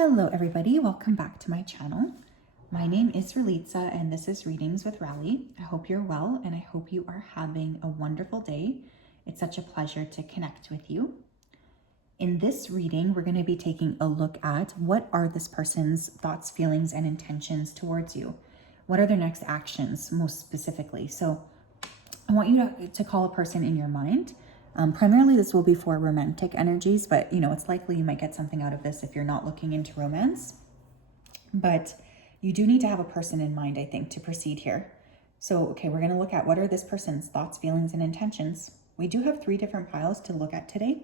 Hello everybody, welcome back to my channel. My name is Ralitza and this is Readings with Rali. I hope you're well and I hope you are having a wonderful day. It's such a pleasure to connect with you. In this reading, we're going to be taking a look at what are this person's thoughts, feelings, and intentions towards you. What are their next actions most specifically? So I want you to call a person in your mind. Primarily this will be for romantic energies, but it's likely you might get something out of this if you're not looking into romance. But you do need to have a person in mind, I think, to proceed here. So, okay, we're going to look at what are this person's thoughts, feelings, and intentions. We do have 3 different piles to look at today.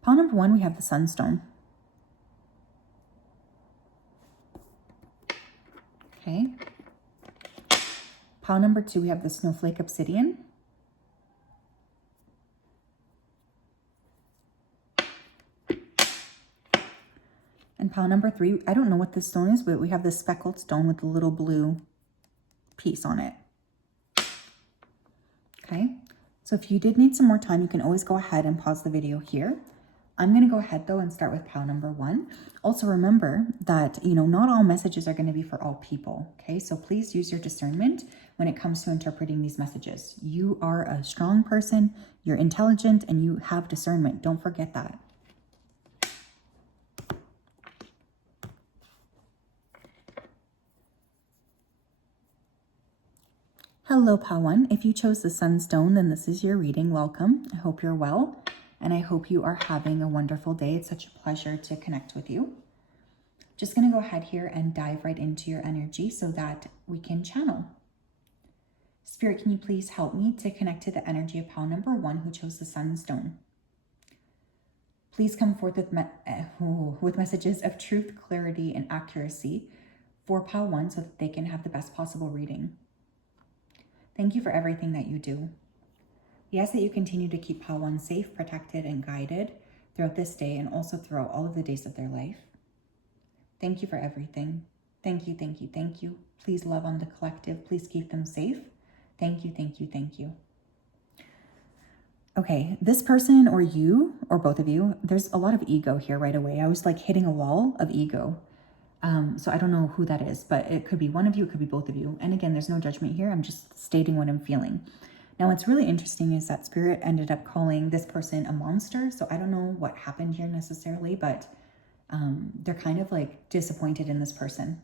Pile number 1, we have the Sunstone. Okay. Pile number 2, we have the Snowflake Obsidian. And pile number 3, I don't know what this stone is, but we have this speckled stone with a little blue piece on it. Okay, so if you did need some more time, you can always go ahead and pause the video here. I'm going to go ahead though and start with pile number 1. Also remember that, not all messages are going to be for all people. Okay, so please use your discernment when it comes to interpreting these messages. You are a strong person, you're intelligent, and you have discernment. Don't forget that. Hello, pile 1. If you chose the Sunstone, then this is your reading. Welcome. I hope you're well, and I hope you are having a wonderful day. It's such a pleasure to connect with you. Just going to go ahead here and dive right into your energy so that we can channel. Spirit, can you please help me to connect to the energy of pile number 1 who chose the Sunstone? Please come forth with messages of truth, clarity, and accuracy for pile 1 so that they can have the best possible reading. Thank you for everything that you do. We ask that you continue to keep pile 1 safe, protected, and guided throughout this day and also throughout all of the days of their life. Thank you for everything. Thank you, thank you, thank you. Please love on the collective. Please keep them safe. Thank you, thank you, thank you. Okay, this person or you, or both of you, there's a lot of ego here right away. I was like hitting a wall of ego. So I don't know who that is, but it could be one of you, it could be both of you. And again, there's no judgment here. I'm just stating what I'm feeling. Now, what's really interesting is that Spirit ended up calling this person a monster. So I don't know what happened here necessarily, but they're kind of like disappointed in this person.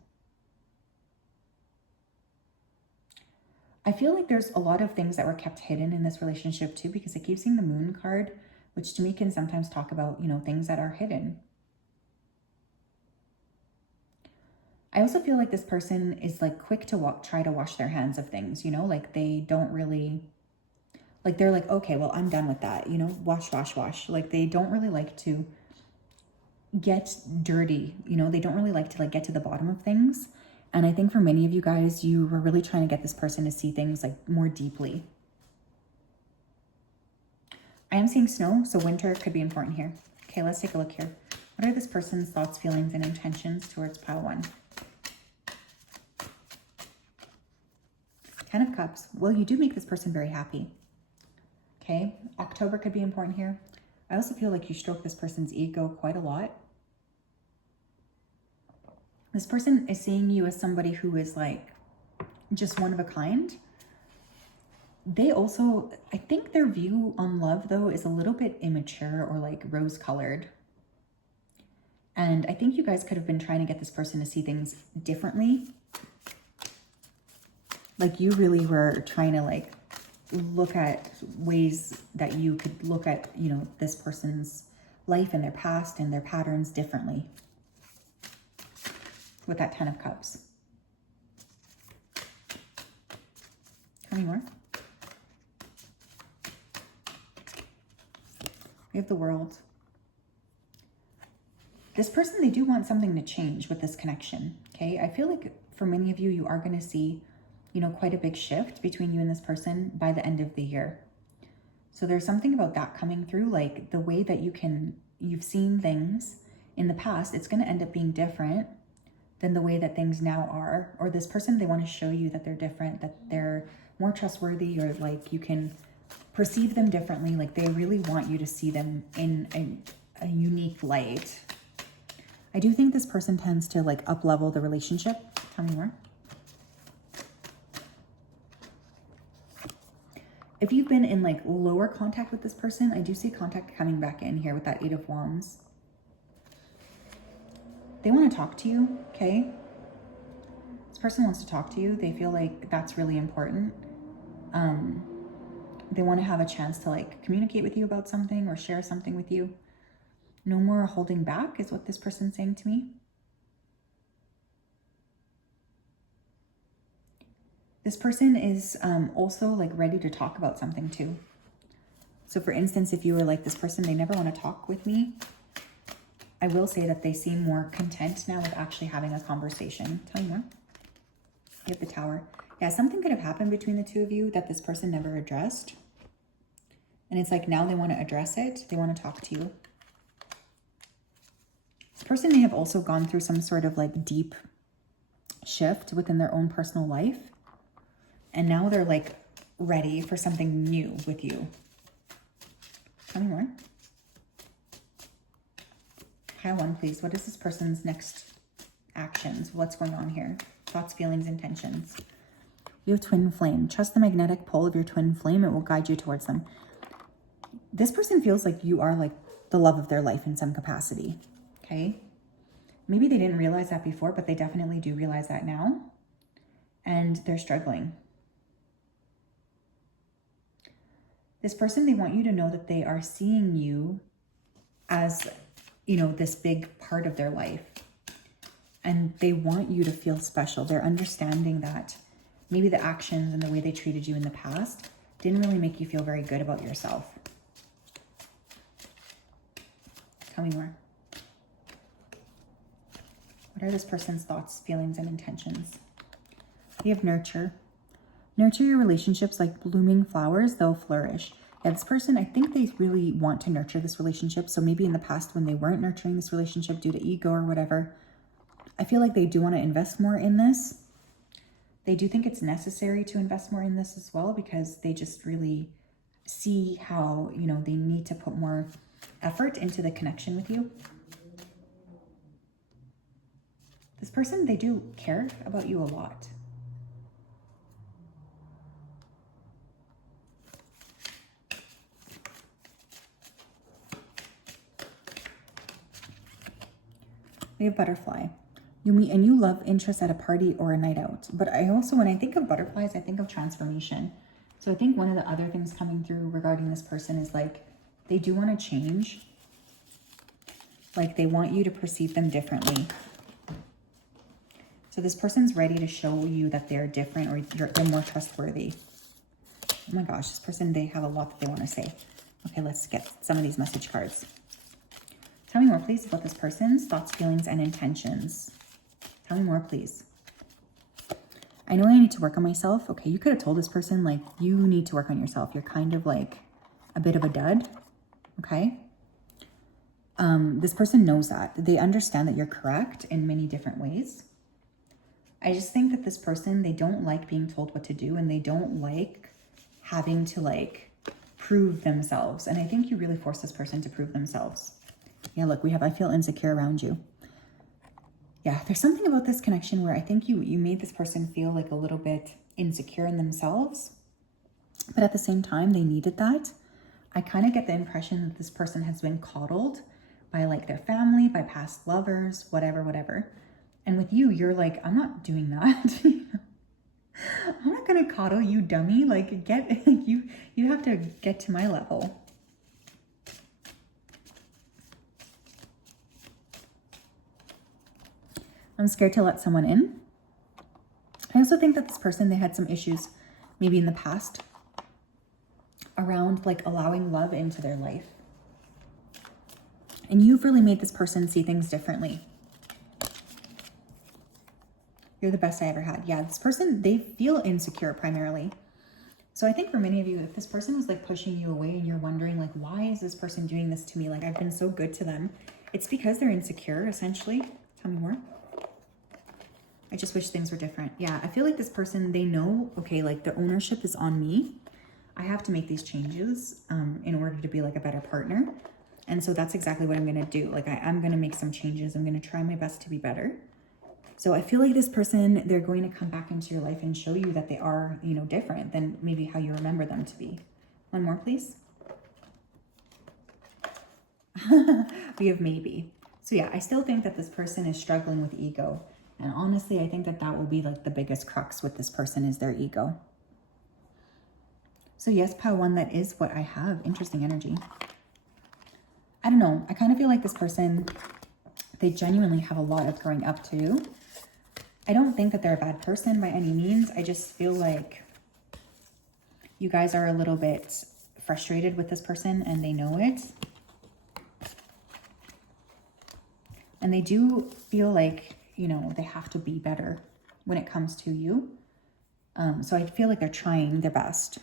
I feel like there's a lot of things that were kept hidden in this relationship too, because I keep seeing the Moon card, which to me can sometimes talk about, things that are hidden. I also feel like this person is like quick to try to wash their hands of things, like they don't really, like they're like, okay, well, I'm done with that, wash, wash, wash. Like they don't really like to get dirty, they don't really like to like get to the bottom of things. And I think for many of you guys, you were really trying to get this person to see things like more deeply. I am seeing snow, so winter could be important here. Okay, let's take a look here. What are this person's thoughts, feelings, and intentions towards pile 1? 10 of Cups. Well, you do make this person very happy. Okay, October could be important here. I also feel like you stroke this person's ego quite a lot. This person is seeing you as somebody who is like just one of a kind. They also, I think their view on love though is a little bit immature or like rose-colored. And I think you guys could have been trying to get this person to see things differently. Like you really were trying to like look at ways that you could look at, this person's life and their past and their patterns differently. With that 10 of Cups. How many more? We have the World. This person, they do want something to change with this connection, okay? I feel like for many of you, you are going to see, quite a big shift between you and this person by the end of the year. So there's something about that coming through, like the way that you've seen things in the past, it's going to end up being different than the way that things now are. Or this person, they want to show you that they're different, that they're more trustworthy, or like you can perceive them differently. Like they really want you to see them in a unique light. I do think this person tends to like up level the relationship. Tell me more. If you've been in like lower contact with this person, I do see contact coming back in here with that 8 of Wands. They want to talk to you, okay? This person wants to talk to you. They feel like that's really important. They want to have a chance to like communicate with you about something or share something with you. No more holding back is what this person's saying to me. This person is also like ready to talk about something too. So for instance, if you were like this person, they never want to talk with me, I will say that they seem more content now with actually having a conversation. Tell me more. You have the Tower. Yeah, something could have happened between the two of you that this person never addressed. And it's like now they want to address it. They want to talk to you. This person may have also gone through some sort of like deep shift within their own personal life. And now they're like ready for something new with you. Tell me more. Pile 1, please. What is this person's next actions? What's going on here? Thoughts, feelings, intentions. You have twin flame. Trust the magnetic pull of your twin flame. It will guide you towards them. This person feels like you are like the love of their life in some capacity. Okay? Maybe they didn't realize that before, but they definitely do realize that now. And they're struggling. This person, they want you to know that they are seeing you as, you know, this big part of their life. And they want you to feel special. They're understanding that maybe the actions and the way they treated you in the past didn't really make you feel very good about yourself. Tell me more. What are this person's thoughts, feelings, and intentions? We have nurture. Nurture your relationships like blooming flowers, they'll flourish. Yeah, this person, I think they really want to nurture this relationship. So maybe in the past when they weren't nurturing this relationship due to ego or whatever, I feel like they do want to invest more in this. They do think it's necessary to invest more in this as well because they just really see how, you know, they need to put more effort into the connection with you. This person, they do care about you a lot. We have butterfly. You meet a new love interest at a party or a night out. But I also, when I think of butterflies, I think of transformation. So I think one of the other things coming through regarding this person is like, they do want to change. Like they want you to perceive them differently. So this person's ready to show you that they're different or they're more trustworthy. Oh my gosh, this person, they have a lot that they want to say. Okay, let's get some of these message cards. Tell me more, please, about this person's thoughts, feelings, and intentions. Tell me more, please. I know I need to work on myself. Okay, you could have told this person, like, you need to work on yourself. You're kind of like a bit of a dud, okay? This person knows that. They understand that you're correct in many different ways. I just think that this person, they don't like being told what to do, and they don't like having to, like, prove themselves. And I think you really force this person to prove themselves. Yeah, look, we have, I feel insecure around you. Yeah, there's something about this connection where I think you made this person feel like a little bit insecure in themselves. But at the same time, they needed that. I kind of get the impression that this person has been coddled by like their family, by past lovers, whatever. And with you, you're like, I'm not doing that. I'm not going to coddle you, dummy. Like, you have to get to my level. I'm scared to let someone in. I also think that this person, they had some issues maybe in the past around like allowing love into their life. And you've really made this person see things differently. You're the best I ever had. Yeah, this person, they feel insecure primarily. So I think for many of you, if this person was like pushing you away and you're wondering like, why is this person doing this to me? Like I've been so good to them. It's because they're insecure, essentially. Tell me more. I just wish things were different. Yeah, I feel like this person, they know, okay, like the ownership is on me. I have to make these changes in order to be like a better partner. And so that's exactly what I'm going to do. Like I'm going to make some changes. I'm going to try my best to be better. So I feel like this person, they're going to come back into your life and show you that they are, you know, different than maybe how you remember them to be. One more, please. We have maybe. So yeah, I still think that this person is struggling with ego. And honestly, I think that that will be like the biggest crux with this person is their ego. So yes, pile 1, that is what I have. Interesting energy. I don't know. I kind of feel like this person, they genuinely have a lot of growing up to do. I don't think that they're a bad person by any means. I just feel like you guys are a little bit frustrated with this person and they know it. And they do feel like, you know, they have to be better when it comes to you. So I feel like they're trying their best,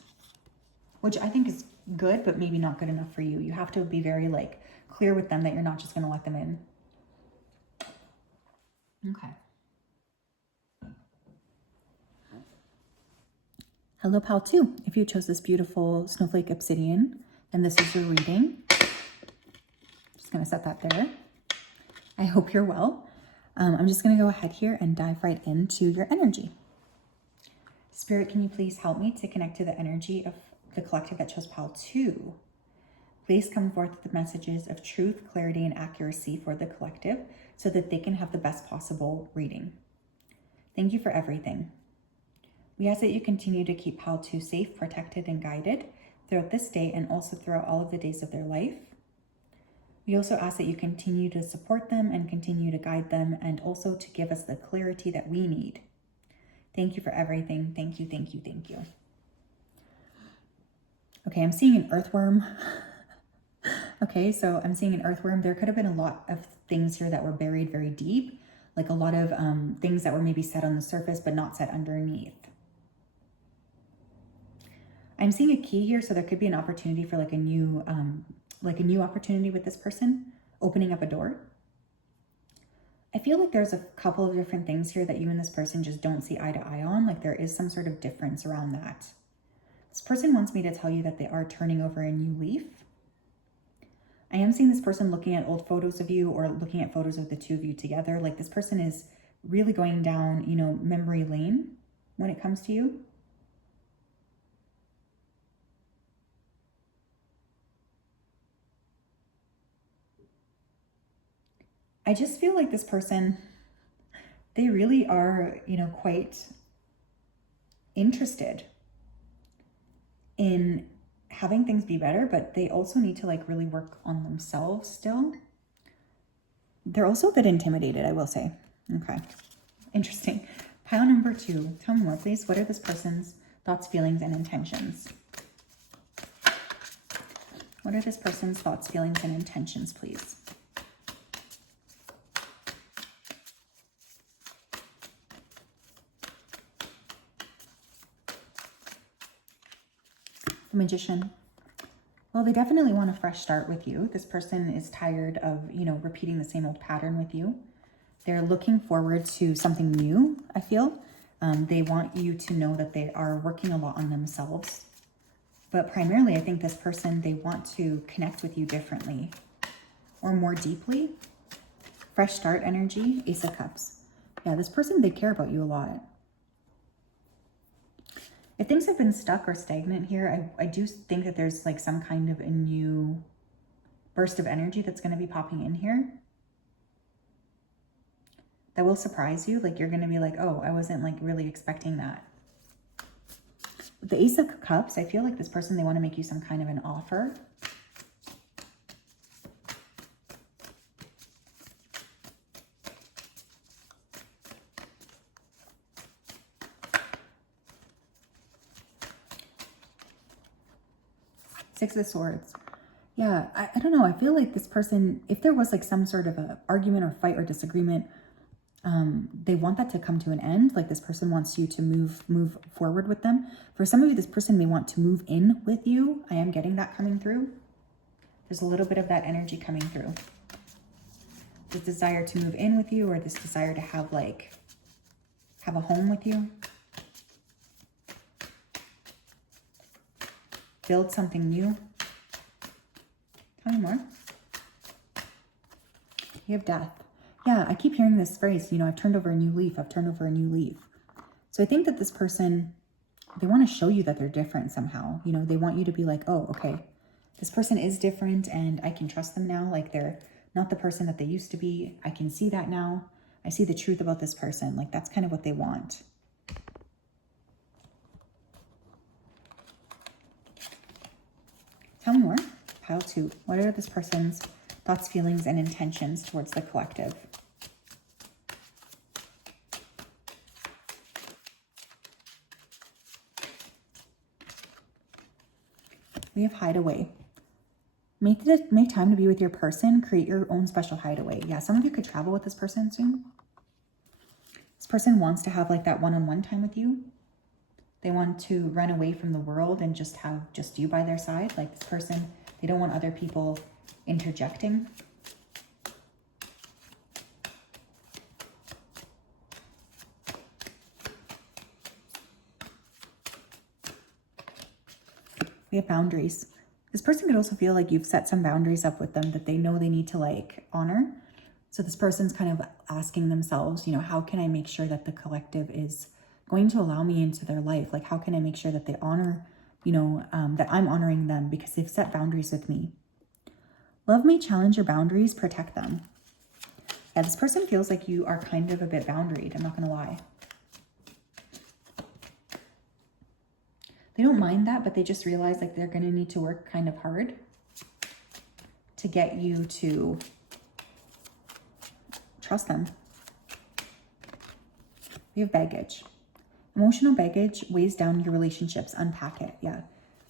which I think is good, but maybe not good enough for you. You have to be very like clear with them that you're not just going to let them in. Okay. Hello, pal 2. If you chose this beautiful snowflake obsidian, then this is your reading. Just going to set that there. I hope you're well. I'm just going to go ahead here and dive right into your energy. Spirit, can you please help me to connect to the energy of the collective that chose pile 2? Please come forth with the messages of truth, clarity, and accuracy for the collective so that they can have the best possible reading. Thank you for everything. We ask that you continue to keep pile 2 safe, protected, and guided throughout this day and also throughout all of the days of their life. We also ask that you continue to support them and continue to guide them and also to give us the clarity that we need. Thank you for everything. Thank you, thank you, thank you. Okay, I'm seeing an earthworm. Okay, so I'm seeing an earthworm. There could have been a lot of things here that were buried very deep, like a lot of things that were maybe set on the surface but not set underneath. I'm seeing a key here, so there could be an opportunity for like a new opportunity with this person, opening up a door. I feel like there's a couple of different things here that you and this person just don't see eye to eye on. Like there is some sort of difference around that. This person wants me to tell you that they are turning over a new leaf. I am seeing this person looking at old photos of you or looking at photos of the two of you together. Like this person is really going down, you know, memory lane when it comes to you. I just feel like this person, they really are, you know, quite interested in having things be better, but they also need to like really work on themselves still. They're also a bit intimidated, I will say. Okay, interesting. Pile number 2, tell me more, please. What are this person's thoughts, feelings, and intentions? What are this person's thoughts, feelings, and intentions, please? The Magician. Well, they definitely want a fresh start with you. This person is tired of, you know, repeating the same old pattern with you. They're looking forward to something new, I feel. They want you to know that they are working a lot on themselves. But primarily, I think this person, they want to connect with you differently or more deeply. Fresh start energy, Ace of Cups. Yeah, this person, they care about you a lot. If things have been stuck or stagnant here, I do think that there's like some kind of a new burst of energy that's going to be popping in here. That will surprise you. Like you're going to be like, oh, I wasn't like really expecting that. With the Ace of Cups, I feel like this person, they want to make you some kind of an offer. Six of Swords. Yeah, I don't know. I feel like this person, if there was like some sort of a argument or fight or disagreement, they want that to come to an end. Like this person wants you to move forward with them. For some of you, this person may want to move in with you. I am getting that coming through. There's a little bit of that energy coming through. This desire to move in with you, or this desire to have a home with you. Build something new. Tell me more. You have death. Yeah, I keep hearing this phrase, you know, I've turned over a new leaf. I've turned over a new leaf. So I think that this person, they want to show you that they're different somehow. You know, they want you to be like, oh, okay, this person is different and I can trust them now. Like they're not the person that they used to be. I can see that now. I see the truth about this person. Like that's kind of what they want. Tell me more. Pile 2. What are this person's thoughts, feelings, and intentions towards the collective? We have hideaway. Make time to be with your person. Create your own special hideaway. Yeah, some of you could travel with this person soon. This person wants to have like that one-on-one time with you. They want to run away from the world and just have just you by their side. Like this person, they don't want other people interjecting. We have boundaries. This person could also feel like you've set some boundaries up with them that they know they need to like honor. So this person's kind of asking themselves, you know, how can I make sure that the collective is going to allow me into their life? Like, how can I make sure that they honor, you know, that I'm honoring them because they've set boundaries with me? Love may challenge your boundaries, protect them. Yeah, this person feels like you are kind of a bit boundaried. I'm not going to lie. They don't mind that, but they just realize like they're going to need to work kind of hard to get you to trust them. We have baggage. Emotional baggage weighs down your relationships. Unpack it. Yeah.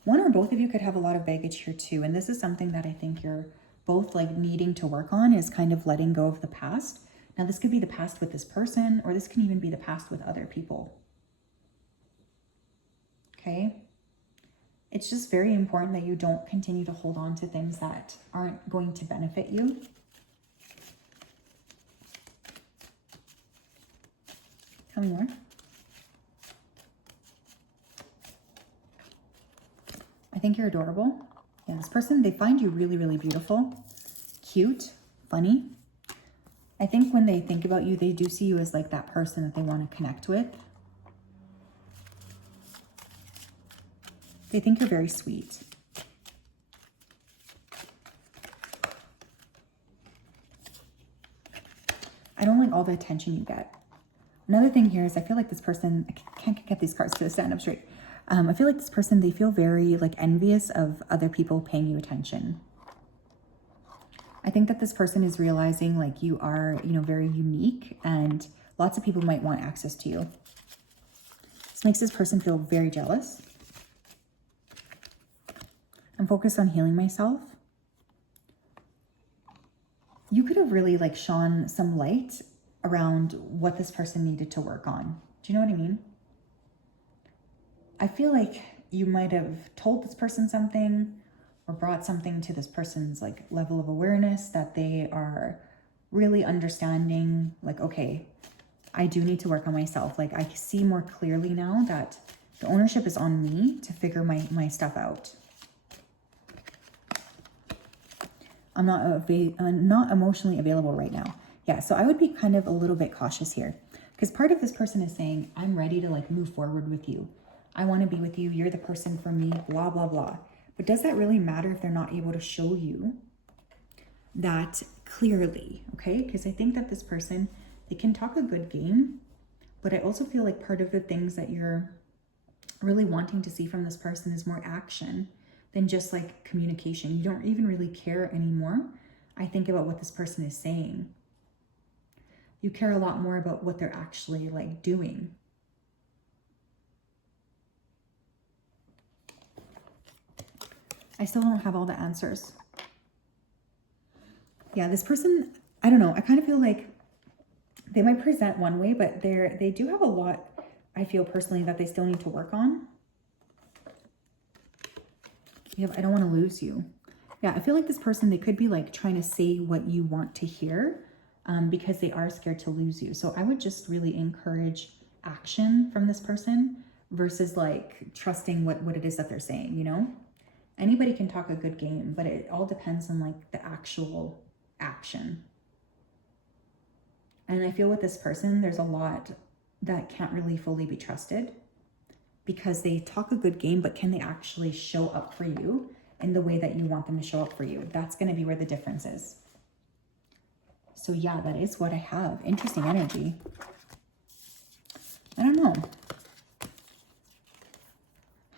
One or both of you could have a lot of baggage here too. And this is something that I think you're both like needing to work on, is kind of letting go of the past. Now, this could be the past with this person, or this can even be the past with other people. Okay. It's just very important that you don't continue to hold on to things that aren't going to benefit you. Tell me more. I think you're adorable. Yeah, this person, they find you really, really beautiful, cute, funny. I think when they think about you, they do see you as like that person that they want to connect with. They think you're very sweet. I don't like all the attention you get. Another thing here is I feel like this person, I can't get these cards to stand up straight. I feel like this person, they feel very like envious of other people paying you attention. I think that this person is realizing like you are, you know, very unique and lots of people might want access to you. This makes this person feel very jealous. I'm focused on healing myself. You could have really like shone some light around what this person needed to work on. Do you know what I mean? I feel like you might have told this person something or brought something to this person's like level of awareness that they are really understanding, like, okay, I do need to work on myself. Like I see more clearly now that the ownership is on me to figure my stuff out. I'm not emotionally available right now. Yeah, so I would be kind of a little bit cautious here because part of this person is saying, I'm ready to like move forward with you. I want to be with you. You're the person for me, blah, blah, blah. But does that really matter if they're not able to show you that clearly? Okay, because I think that this person, they can talk a good game, but I also feel like part of the things that you're really wanting to see from this person is more action than just like communication. You don't even really care anymore, I think, about what this person is saying. You care a lot more about what they're actually like doing. I still don't have all the answers. Yeah, this person, I don't know. I kind of feel like they might present one way, but they do have a lot, I feel personally, that they still need to work on. Yeah, I don't want to lose you. Yeah, I feel like this person, they could be like trying to say what you want to hear because they are scared to lose you. So I would just really encourage action from this person versus like trusting what it is that they're saying, you know? Anybody can talk a good game, but it all depends on like the actual action. And I feel with this person, there's a lot that can't really fully be trusted because they talk a good game, but can they actually show up for you in the way that you want them to show up for you? That's going to be where the difference is. So yeah, that is what I have. Interesting energy. I don't know.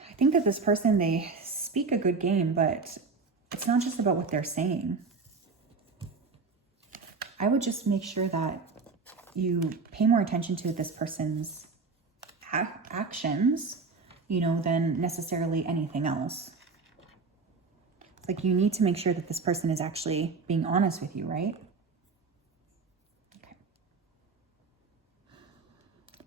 I think that this person, they speak a good game, but it's not just about what they're saying. I would just make sure that you pay more attention to this person's actions, you know, than necessarily anything else. It's like you need to make sure that this person is actually being honest with you, right? Okay.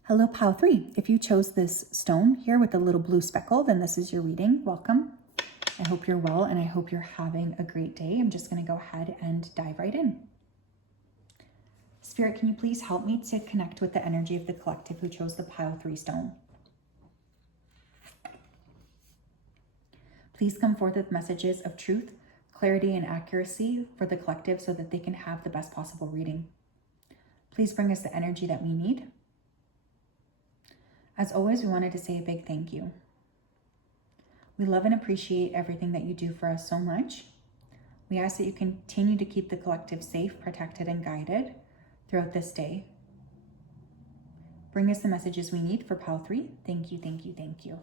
Hello, Pile 3. If you chose this stone here with a little blue speckle, then this is your reading. Welcome. I hope you're well, and I hope you're having a great day. I'm just going to go ahead and dive right in. Spirit, can you please help me to connect with the energy of the collective who chose the Pile 3 stone? Please come forth with messages of truth, clarity, and accuracy for the collective so that they can have the best possible reading. Please bring us the energy that we need. As always, we wanted to say a big thank you. We love and appreciate everything that you do for us so much. We ask that you continue to keep the collective safe, protected, and guided throughout this day. Bring us the messages we need for Pile 3. Thank you, thank you, thank you.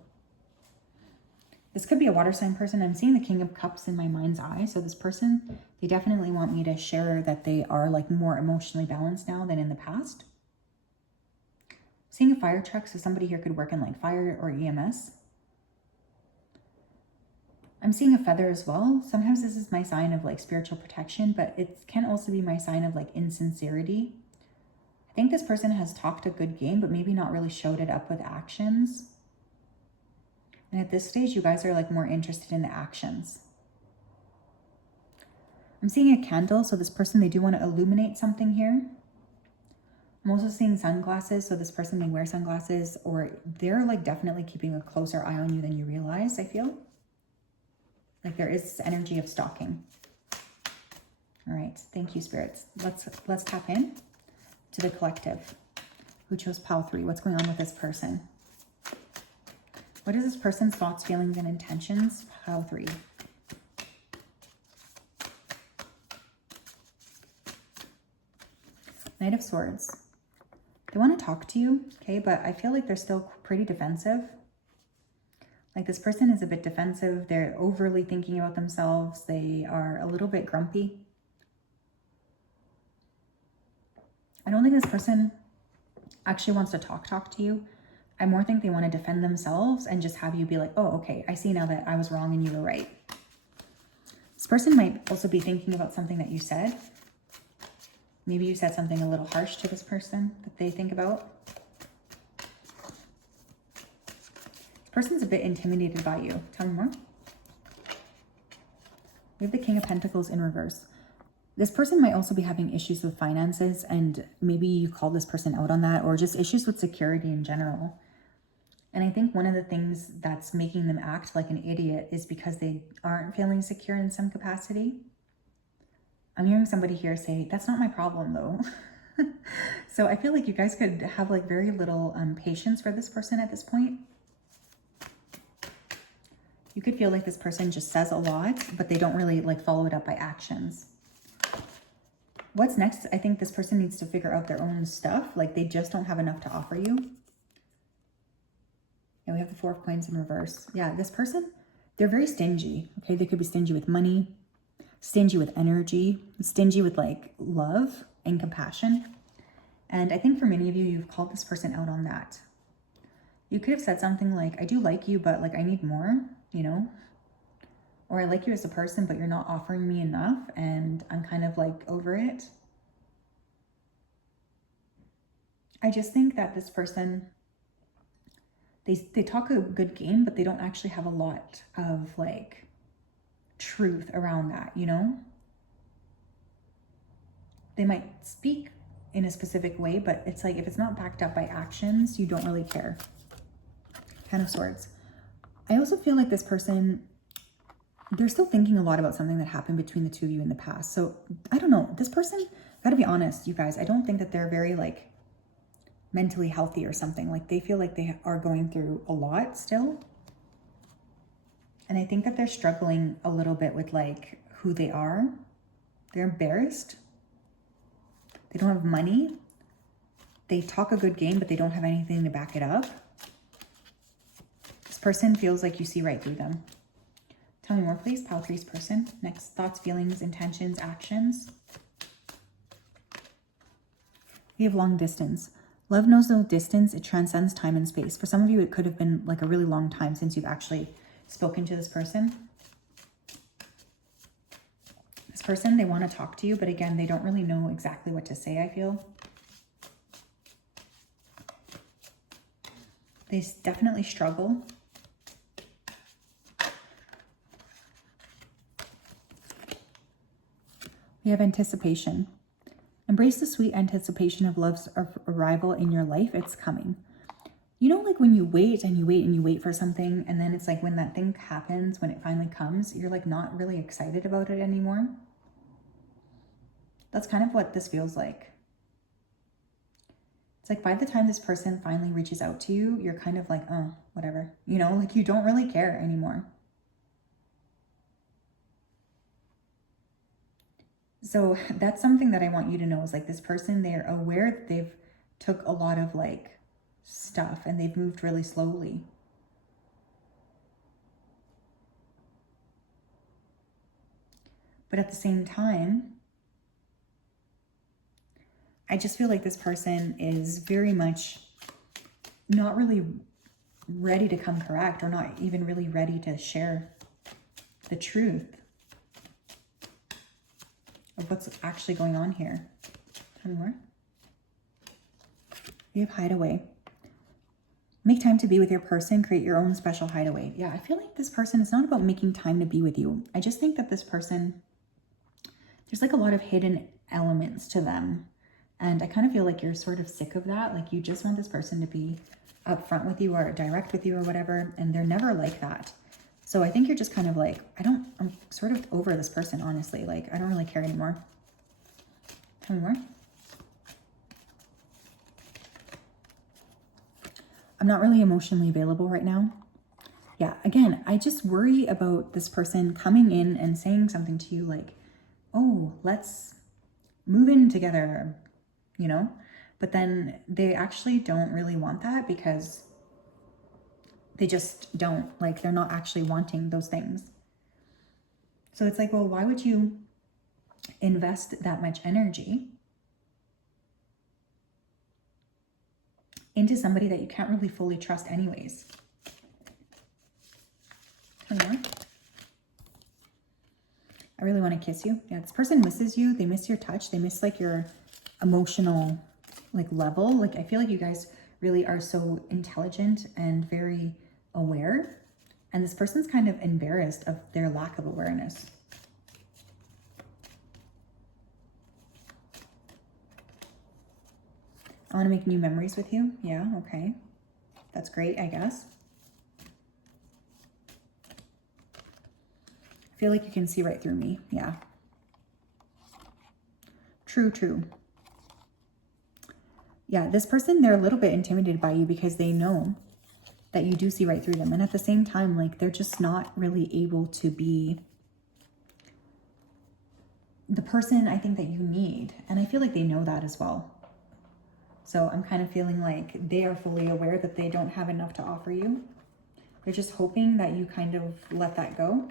This could be a water sign person. I'm seeing the King of Cups in my mind's eye. So this person, they definitely want me to share that they are like more emotionally balanced now than in the past. Seeing a fire truck, so somebody here could work in like fire or EMS. I'm seeing a feather as well. Sometimes this is my sign of like spiritual protection, but it can also be my sign of like insincerity. I think this person has talked a good game, but maybe not really showed it up with actions. And at this stage, you guys are like more interested in the actions. I'm seeing a candle. So this person, they do want to illuminate something here. I'm also seeing sunglasses. So this person may wear sunglasses, or they're like definitely keeping a closer eye on you than you realize, I feel. Like there is this energy of stalking. All right, thank you, spirits. Let's tap in to the collective who chose Pile 3. What's going on with this person? What is this person's thoughts, feelings, and intentions? Pile 3. Knight of Swords. They want to talk to you, okay, but I feel like they're still pretty defensive. Like this person is a bit defensive. They're overly thinking about themselves. They are a little bit grumpy. I don't think this person actually wants to talk to you. I more think they want to defend themselves and just have you be like, oh, okay, I see now that I was wrong and you were right. This person might also be thinking about something that you said. Maybe you said something a little harsh to this person that they think about. Person's a bit intimidated by you. Tell me more. We have the King of Pentacles in reverse. This person might also be having issues with finances, and maybe you call this person out on that, or just issues with security in general. And I think one of the things that's making them act like an idiot is because they aren't feeling secure in some capacity. I'm hearing somebody here say, that's not my problem though. So I feel like you guys could have like very little patience for this person at this point. You could feel like this person just says a lot, but they don't really like follow it up by actions. What's next? I think this person needs to figure out their own stuff. Like they just don't have enough to offer you. Yeah, we have the Four of Coins in reverse. Yeah, this person, they're very stingy. Okay, they could be stingy with money, stingy with energy, stingy with like love and compassion. And I think for many of you, you've called this person out on that. You could have said something like, I do like you, but like I need more, you know? Or I like you as a person, but you're not offering me enough and I'm kind of like over it. I just think that this person, they talk a good game, but they don't actually have a lot of like truth around that, you know? They might speak in a specific way, but it's like if it's not backed up by actions, you don't really care. Ten of Swords. I also feel like this person, they're still thinking a lot about something that happened between the two of you in the past. So I don't know, this person Gotta be honest, you guys, I don't think that they're very like mentally healthy or something. Like they feel like they are going through a lot still. And I think that they're struggling a little bit with like who they are. They're embarrassed. They don't have money. They talk a good game, but they don't have anything to back it up. This person feels like you see right through them. Tell me more, please. Pile 3's person. Next, thoughts, feelings, intentions, actions. We have long distance. Love knows no distance. It transcends time and space. For some of you, it could have been like a really long time since you've actually spoken to this person. This person, they want to talk to you, but again, they don't really know exactly what to say, I feel. They definitely struggle. We have anticipation. Embrace the sweet anticipation of love's arrival in your life. It's coming. You know, like when you wait and you wait and you wait for something, and then it's like when that thing happens, when it finally comes, you're like not really excited about it anymore. That's kind of what this feels like. It's like by the time this person finally reaches out to you, you're kind of like, oh, whatever. You know, like you don't really care anymore. So that's something that I want you to know is like this person, they're aware that they've took a lot of like stuff and they've moved really slowly. But at the same time, I just feel like this person is very much not really ready to come correct or not even really ready to share the truth of what's actually going on here. Tell me more. We have hideaway. Make time to be with your person. Create your own special hideaway. Yeah, I feel like this person is not about making time to be with you. I just think that this person, there's like a lot of hidden elements to them. And I kind of feel like you're sort of sick of that. Like you just want this person to be upfront with you or direct with you or whatever. And they're never like that. So I think you're just kind of like, I'm sort of over this person, honestly. Like, I don't really care anymore. Tell me more. I'm not really emotionally available right now. Yeah, again, I just worry about this person coming in and saying something to you like, oh, let's move in together, you know? But then they actually don't really want that because they just don't, like, they're not actually wanting those things. So it's like, well, why would you invest that much energy into somebody that you can't really fully trust anyways? I really want to kiss you. Yeah, this person misses you. They miss your touch. They miss like your emotional like level. Like I feel like you guys really are so intelligent and very aware. And this person's kind of embarrassed of their lack of awareness. I want to make new memories with you. Yeah, okay. That's great, I guess. I feel like you can see right through me. Yeah. True, true. Yeah, this person, they're a little bit intimidated by you because they know that you do see right through them. And at the same time, like they're just not really able to be the person I think that you need. And I feel like they know that as well. So I'm kind of feeling like they are fully aware that they don't have enough to offer you. They're just hoping that you kind of let that go.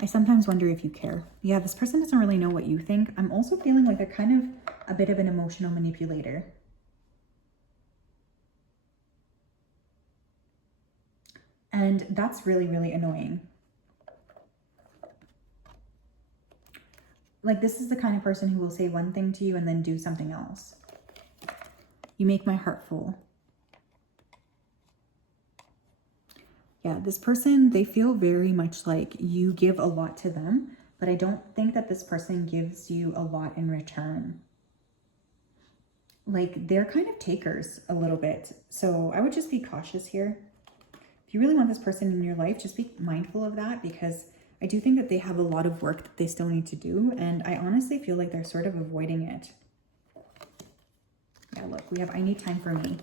I sometimes wonder if you care. Yeah, this person doesn't really know what you think. I'm also feeling like they're kind of a bit of an emotional manipulator. And that's really, really annoying. Like this is the kind of person who will say one thing to you and then do something else. You make my heart full. Yeah, this person, they feel very much like you give a lot to them, but I don't think that this person gives you a lot in return. Like they're kind of takers a little bit. So I would just be cautious here. If you really want this person in your life, just be mindful of that because I do think that they have a lot of work that they still need to do, and I honestly feel like they're sort of avoiding it. Yeah, look, we have I need time for me.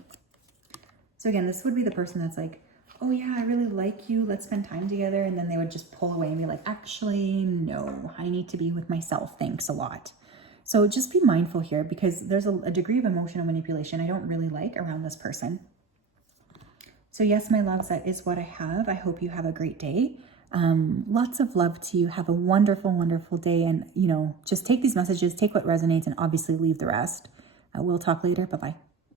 So again, this would be the person that's like, oh yeah, I really like you, let's spend time together, and then they would just pull away and be like, actually, no, I need to be with myself, thanks a lot. So just be mindful here, because there's a degree of emotional manipulation I don't really like around this person. So yes, my loves, that is what I have. I hope you have a great day. Lots of love to you. Have a wonderful, wonderful day. And, just take these messages, take what resonates, and obviously leave the rest. We'll talk later. Bye-bye.